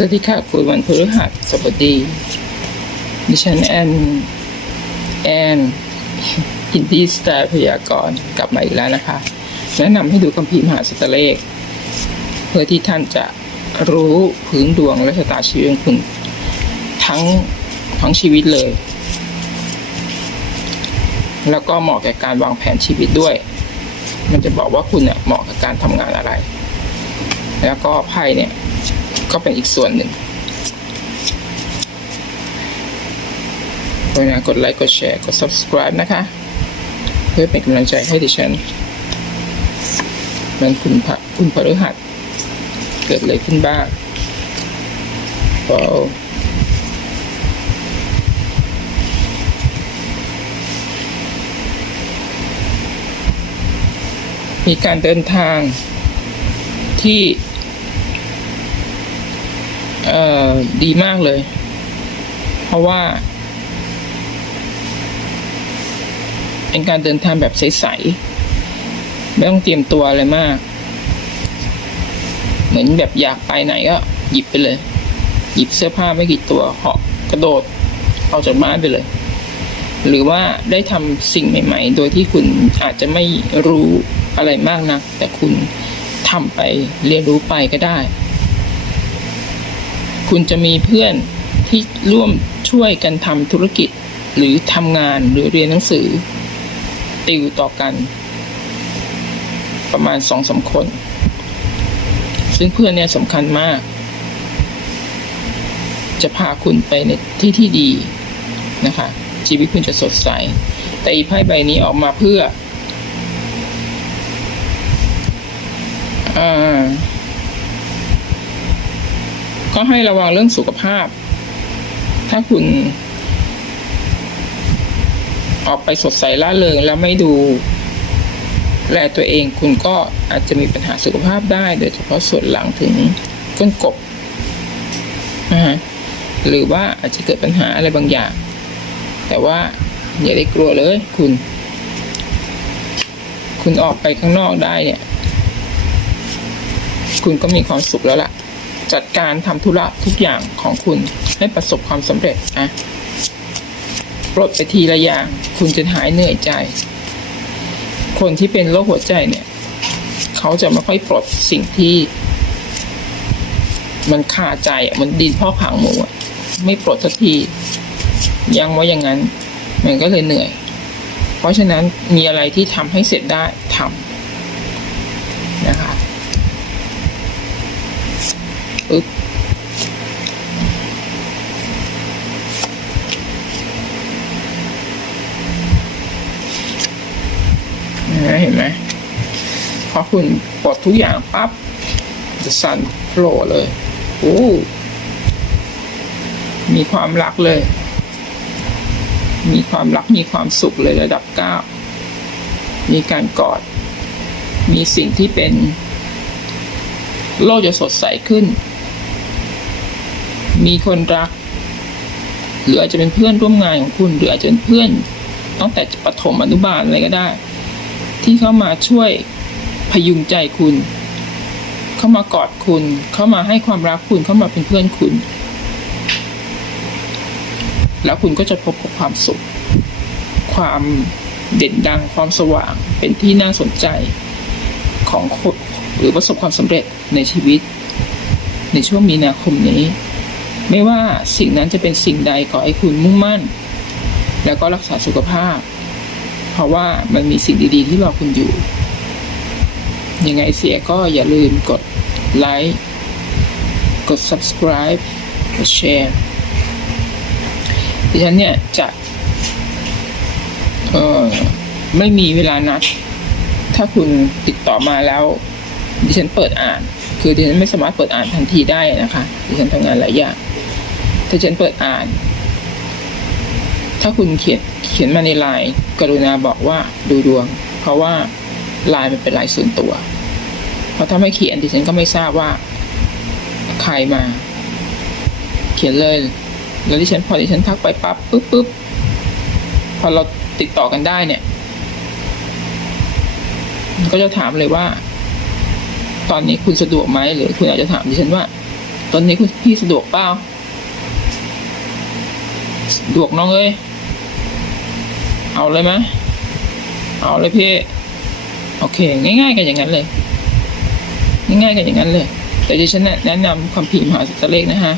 สวัสดีค่ะคุณวันพฤหัสบดี ดิฉันแอนแอนอินดี้สตาร์พยากรณ์กลับมาอีกแล้วนะคะ แนะนำให้ดูคัมภีร์มหาสตเลข เพื่อที่ท่านจะรู้พื้นดวงและชะตาชีวิตของคุณ ทั้งทั้งชีวิตเลย แล้วก็เหมาะแก่การวางแผนชีวิตด้วย มันจะบอกว่าคุณเนี่ยเหมาะกับการทำงานอะไร แล้วก็ไพ่เนี่ย ก็เป็นอีกส่วนหนึ่งกรุณากดไลค์กดแชร์กด subscribe นะคะ เพื่อเป็นกำลังใจให้ดิฉันมันคุณพระคุณพฤหัสเกิดอะไรขึ้นบ้างว้าวมีการเดินทางที่ เอ่อดีมากเลย เพราะว่าเป็นการเดินทางแบบใสๆไม่ต้องเตรียมตัวอะไรมาก เหมือนแบบอยากไปไหนก็ หยิบไปเลย หยิบเสื้อผ้าไม่กี่ตัวเหาะกระโดดออกจากบ้านไปเลย หรือว่าได้ทำสิ่งใหม่ ๆ โดยที่คุณอาจจะไม่รู้อะไรมากนะแต่คุณทำไปเรียนรู้ไปก็ได้ คุณจะมีเพื่อนที่ร่วมช่วยกันทำธุรกิจ หรือทำงานหรือเรียนหนังสือ ติวต่อกัน ประมาณสองสาคน ซึ่งเพื่อนเนี่ยสำคัญมาก จะพาคุณไปในที่ที่ดีนะคะ ชีวิตคุณจะสดใส แต่อีไพ่ใบนี้ออกมาเพื่อ อ่า ก็ให้ระวังเรื่องสุขภาพ ถ้าคุณ ออกไปสดใสล่าเริงแล้วไม่ดูแลตัวเองคุณก็อาจจะมีปัญหาสุขภาพได้ โดยเฉพาะส่วนหลังถึงก้นกบนะฮะหรือว่าอาจจะเกิดปัญหาอะไรบางอย่าง แต่ว่าอย่าได้กลัวเลยคุณ คุณออกไปข้างนอกได้เนี่ย คุณก็มีความสุขแล้วล่ะ จัดการทำธุระทุกอย่างของคุณให้ประสบความสำเร็จนะปลดไปทีละอย่าง คุณจะหายเหนื่อยใจ คนที่เป็นโรคหัวใจเนี่ย เขาจะไม่ค่อยปลดสิ่งที่ มันคาใจมันดินพ่อกหางหมูไม่ปลดสักที ยังไว่าอย่างนั้น มันก็เลยเหนื่อย เพราะฉะนั้นมีอะไรที่ทำให้เสร็จได้ทำนะคะ ปึ๊บเห็นไหมพอคุณปลดทุกอย่างปั๊บจะสั่นโผล่เลยโอ้มีความรักเลย มีความรักมีความสุขเลยระดับเก้ามีการกอด มีสิ่งที่เป็น โลกจะสดใสขึ้น มีคนรัก หรืออาจจะเป็นเพื่อนร่วมงานของคุณ หรืออาจจะเป็นเพื่อนตั้งแต่ประถมอนุบาลอะไรก็ได้ ที่เข้ามาช่วยพยุงใจคุณ เข้ามากอดคุณ เข้ามาให้ความรักคุณเข้ามาเป็นเพื่อนคุณ แล้วคุณก็จะพบกับความสุข ความเด่นดังความสว่างเป็นที่น่าสนใจของคนหรือประสบความสำเร็จในชีวิต ในช่วงมีนาคมนี้ ไม่ว่าสิ่งนั้นจะเป็นสิ่งใดขอให้คุณมุ่งมั่น แล้วก็รักษาสุขภาพ เพราะว่ามันมีสิ่งดีๆ ที่รอคุณอยู่ ยังไงเสียก็อย่าลืมกดไลค์กด subscribe กดแชร์ดิฉันเนี่ยจะเออไม่มีเวลานัด ถ้าคุณติดต่อมาแล้ว ดิฉันเปิดอ่าน คือดิฉันไม่สามารถเปิดอ่านทันทีได้นะคะ ดิฉันทำงานหลายอย่าง ถ้าฉันเปิดอ่าน ถ้าคุณเขียนเขียนมาในไลน์กรุณาบอกว่าดูดวง เพราะว่าไลน์มันเป็นไลน์ส่วนตัว เพราะถ้าไม่เขียนดิฉันก็ไม่ทราบว่า ใครมา เขียนเลย แล้วดิฉันพอดิฉันทักไปปั๊บปุ๊บปุ๊บพอเราติดต่อกันได้เนี่ย ก็จะถามเลยว่า ตอนนี้คุณสะดวกไหมหรือคุณอาจจะถามดิฉันว่า ตอนนี้คุณพี่สะดวกเปล่า ดวกน้องเอ้ย เอาเลยไหมเอาเลยพี่ โอเค ง่ายๆกันอย่างนั้นเลย ง่ายๆกันอย่างนั้นเลย แต่ดิฉันแนะนำคัมภีร์มหาสัตเลขนะฮะ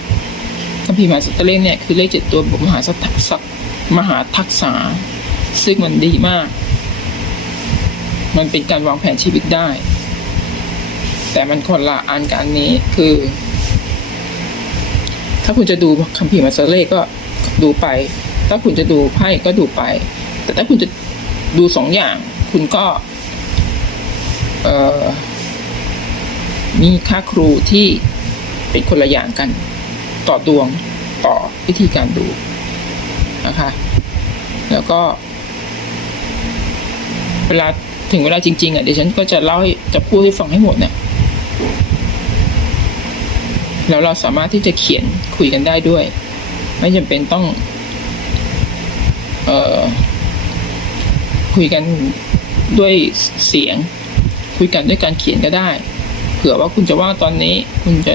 คัมภีร์มหาสัตเลขเนี่ยคือเลขเจ็ดตัวบวกมหาสัตสักมหาทักษะซึ่งมันดีมาก มันเป็นการวางแผนชีวิตได้ แต่มันคนละอันกันนี้คือ ถ้าคุณจะดูคัมภีร์มาสเตอร์เลก็ดูไป ถ้าคุณจะดูไพ่ก็ดูไป แต่ถ้าคุณจะดูสองอย่าง คุณก็ เอ่อ มีค่าครูที่เป็นคนละอย่างกัน ต่อดวงต่อวิธีการดูนะคะ แล้วก็ เวลาถึงเวลาจริง ๆ อะเดี๋ยวฉันก็จะเล่าจะพูดให้ฟังให้หมดเนี่ย แล้วเราสามารถที่จะเขียนคุยกันได้ด้วย ไม่จำเป็นต้อง เอ่อ คุยกันด้วยเสียง คุยกันด้วยการเขียนก็ได้ เผื่อว่าคุณจะว่าตอนนี้ คุณจะ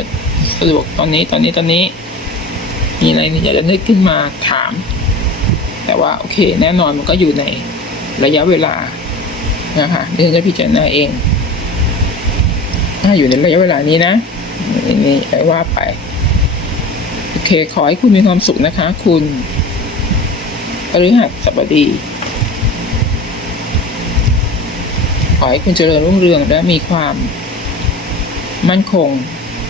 สะดวกตอนนี้ตอนนี้ตอนนี้ มีอะไรอยากจะนึกขึ้นมาถาม แต่ว่าโอเค แน่นอนมันก็อยู่ในระยะเวลานะคะเดี๋ยวจะพิจารณาเองถ้าอยู่ในระยะเวลานี้นะ นี่ไว่าไป โอเค ขอให้คุณมีความสุขนะคะ คุณปริหัสบดี ขอให้คุณเจริญรุ่งเรืองและมีความมั่นคง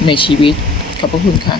ในชีวิต ขอบพระคุณค่ะ